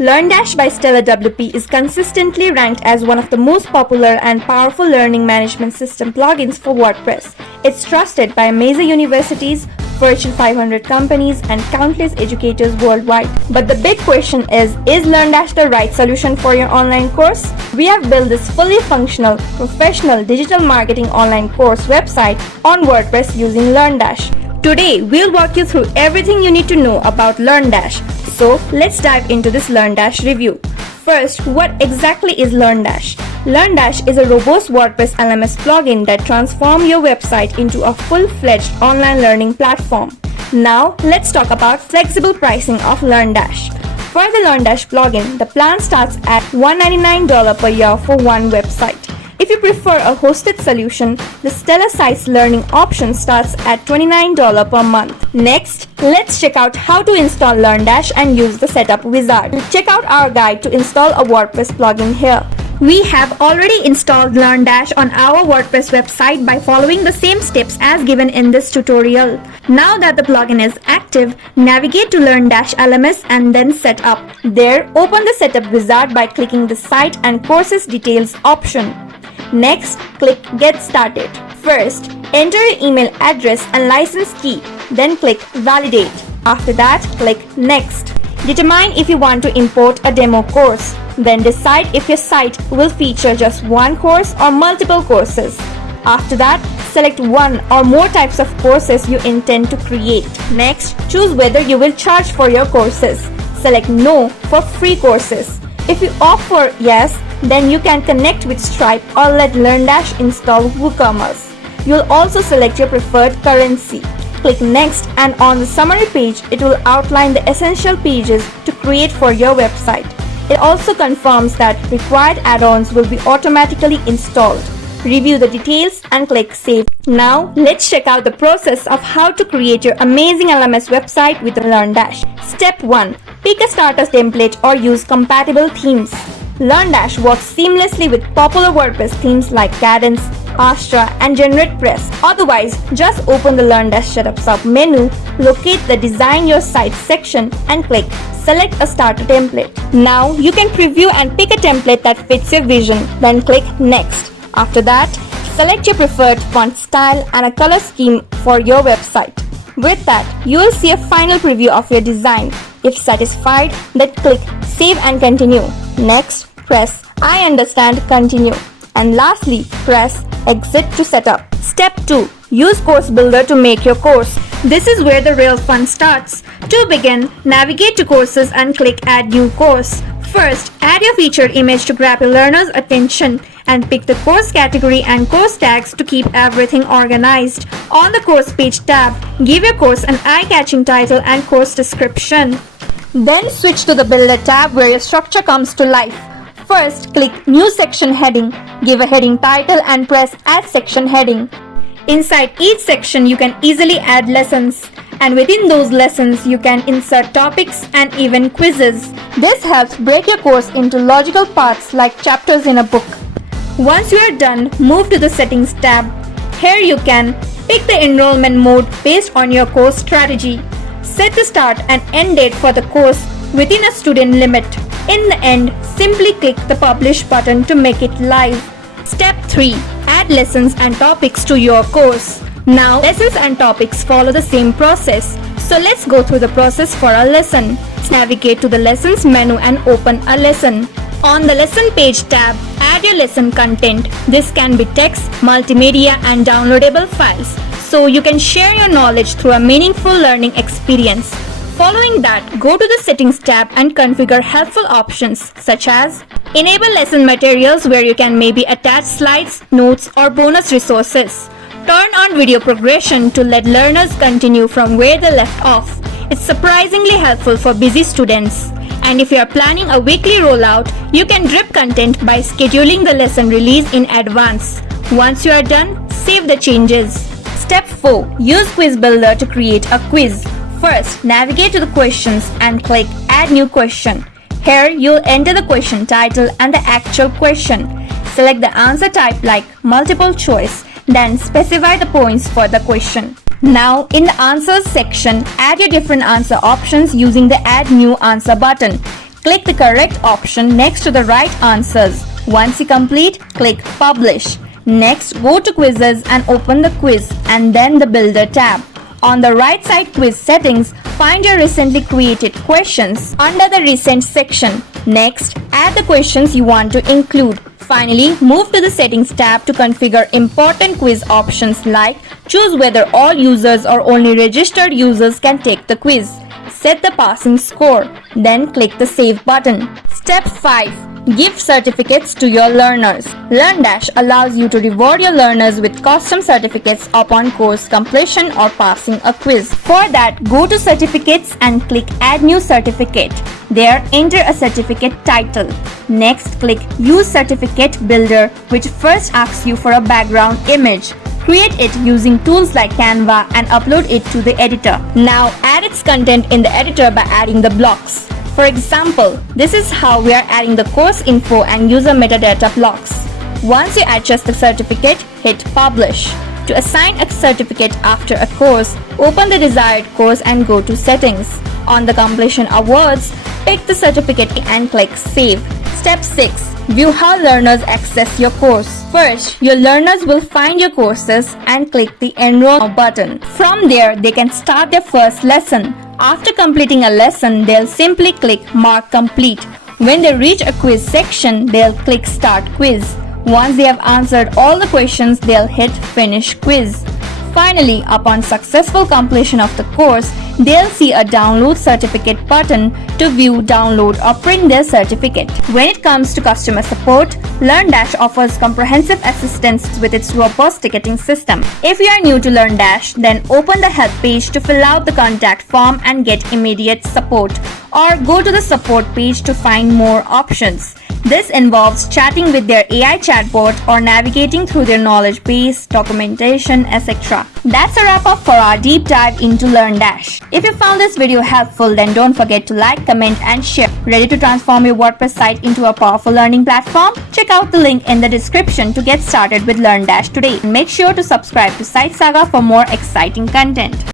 LearnDash by Stellar WP is consistently ranked as one of the most popular and powerful learning management system plugins for WordPress. It's trusted by major universities, Fortune 500 companies, and countless educators worldwide. But the big question is LearnDash the right solution for your online course? We have built this fully functional, professional digital marketing online course website on WordPress using LearnDash. Today, we'll walk you through everything you need to know about LearnDash. So, let's dive into this LearnDash review. First, what exactly is LearnDash? LearnDash is a robust WordPress LMS plugin that transforms your website into a full-fledged online learning platform. Now, let's talk about flexible pricing of LearnDash. For the LearnDash plugin, the plan starts at $199 per year for one website. If you prefer a hosted solution, the Stellar Sites Learning option starts at $29 per month. Next, let's check out how to install LearnDash and use the setup wizard. Check out our guide to install a WordPress plugin here. We have already installed LearnDash on our WordPress website by following the same steps as given in this tutorial. Now that the plugin is active, navigate to LearnDash LMS and then Set Up. There, open the Setup wizard by clicking the Site and Courses Details option. Next, click Get Started. First, enter your email address and license key, then click Validate. After that, click Next. Determine if you want to import a demo course. Then decide if your site will feature just one course or multiple courses. After that, select one or more types of courses you intend to create. Next, choose whether you will charge for your courses. Select No for free courses. If you offer Yes, then you can connect with Stripe or let LearnDash install WooCommerce. You'll also select your preferred currency. Click Next, and on the summary page, it will outline the essential pages to create for your website. It also confirms that required add-ons will be automatically installed. Review the details and click Save. Now, let's check out the process of how to create your amazing LMS website with LearnDash. Step 1. Pick a starter template or use compatible themes. LearnDash works seamlessly with popular WordPress themes like Cadence, Astra, and GeneratePress. Otherwise, just open the LearnDash Setup sub-menu, locate the Design Your Site section, and click Select a starter template. Now, you can preview and pick a template that fits your vision, then click Next. After that, select your preferred font style and a color scheme for your website. With that, you will see a final preview of your design. If satisfied, then click Save and Continue. Next, press I understand, continue. And lastly, press Exit to set up. Step 2. Use Course Builder to make your course. This is where the real fun starts. To begin, navigate to Courses and click Add New Course. First, add your featured image to grab your learner's attention and pick the course category and course tags to keep everything organized. On the Course Page tab, give your course an eye-catching title and course description. Then switch to the Builder tab where your structure comes to life. First, click New Section Heading, give a heading title and press Add Section Heading. Inside each section, you can easily add lessons, and within those lessons, you can insert topics and even quizzes. This helps break your course into logical parts like chapters in a book. Once you are done, move to the Settings tab. Here you can pick the enrollment mode based on your course strategy. Set the start and end date for the course within a student limit. In the end, simply click the Publish button to make it live. Step 3. Add lessons and topics to your course. Now, lessons and topics follow the same process. So let's go through the process for a lesson. Navigate to the Lessons menu and open a lesson. On the Lesson Page tab, add your lesson content. This can be text, multimedia, and downloadable files, so you can share your knowledge through a meaningful learning experience. Following that, go to the Settings tab and configure helpful options such as Enable lesson materials where you can maybe attach slides, notes, or bonus resources. Turn on video progression to let learners continue from where they left off. It's surprisingly helpful for busy students. And if you are planning a weekly rollout, you can drip content by scheduling the lesson release in advance. Once you are done, save the changes. Step 4. Use Quiz Builder to create a quiz. First, navigate to the questions and click Add New Question. Here, you'll enter the question title and the actual question. Select the answer type like multiple choice, then specify the points for the question. Now, in the Answers section, add your different answer options using the Add New Answer button. Click the correct option next to the right answers. Once you complete, click Publish. Next, go to Quizzes and open the quiz and then the Builder tab. On the right side quiz settings, find your recently created questions under the Recent section. Next, add the questions you want to include. Finally, move to the Settings tab to configure important quiz options like choose whether all users or only registered users can take the quiz. Set the passing score. Then click the Save button. Step 5. Give certificates to your learners. LearnDash allows you to reward your learners with custom certificates upon course completion or passing a quiz. For that, go to Certificates and click Add New Certificate. There, enter a certificate title. Next, click Use Certificate Builder, which first asks you for a background image. Create it using tools like Canva and upload it to the editor. Now, add its content in the editor by adding the blocks. For example, this is how we are adding the course info and user metadata blocks. Once you adjust the certificate, hit Publish. To assign a certificate after a course, open the desired course and go to Settings. On the Completion Awards, pick the certificate and click Save. Step 6. View how learners access your course. First, your learners will find your courses and click the Enroll button. From there, they can start their first lesson. After completing a lesson, they'll simply click Mark Complete. When they reach a quiz section, they'll click Start Quiz. Once they have answered all the questions, they'll hit Finish Quiz. Finally, upon successful completion of the course, they'll see a Download Certificate button to view, download or print their certificate. When it comes to customer support, LearnDash offers comprehensive assistance with its robust ticketing system. If you are new to LearnDash, then open the help page to fill out the contact form and get immediate support, or go to the support page to find more options. This involves chatting with their AI chatbot or navigating through their knowledge base, documentation, etc. That's a wrap up for our deep dive into LearnDash. If you found this video helpful, then don't forget to like, comment and share. Ready to transform your WordPress site into a powerful learning platform? Check out the link in the description to get started with LearnDash today. Make sure to subscribe to Site Saga for more exciting content.